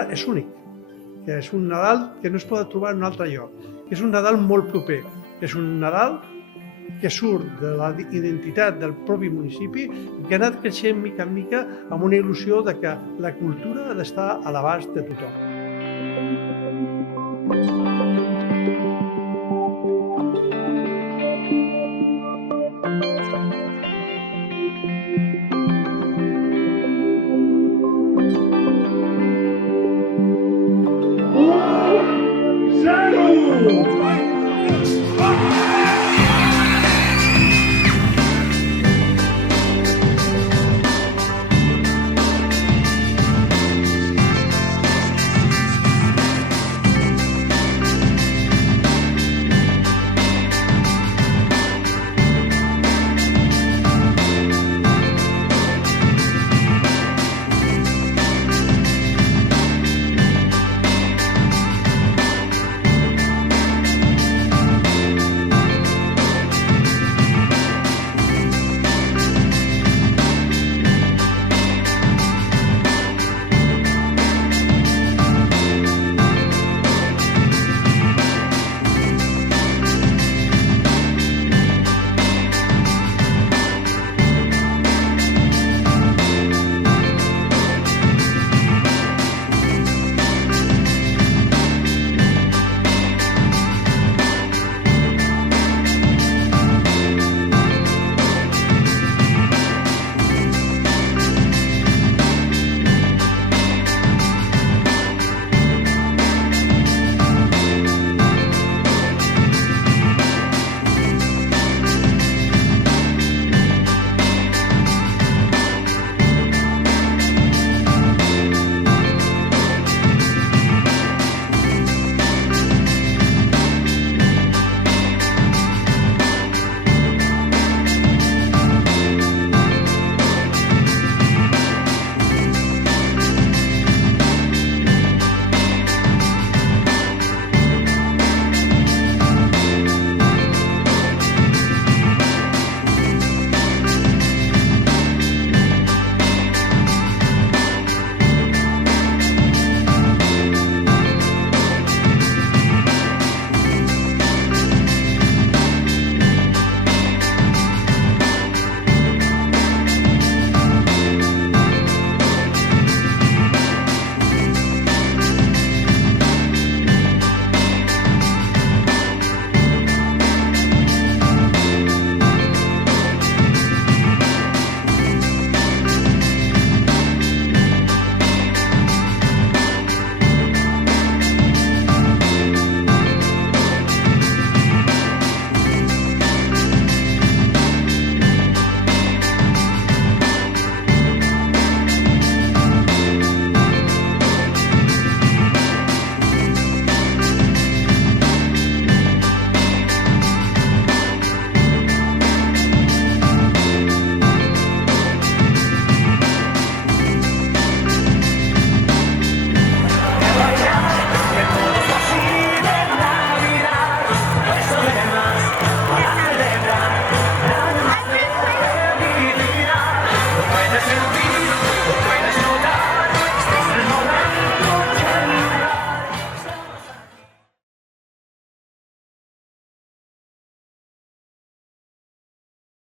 Nadal és únic, que és un Nadal que no es pot trobar en un altre lloc, que és un Nadal molt proper, és un Nadal que surt de la identitat del propi municipi i que ha anat creixent mica en mica amb una il·lusió de que la cultura ha d'estar a l'abast de tothom.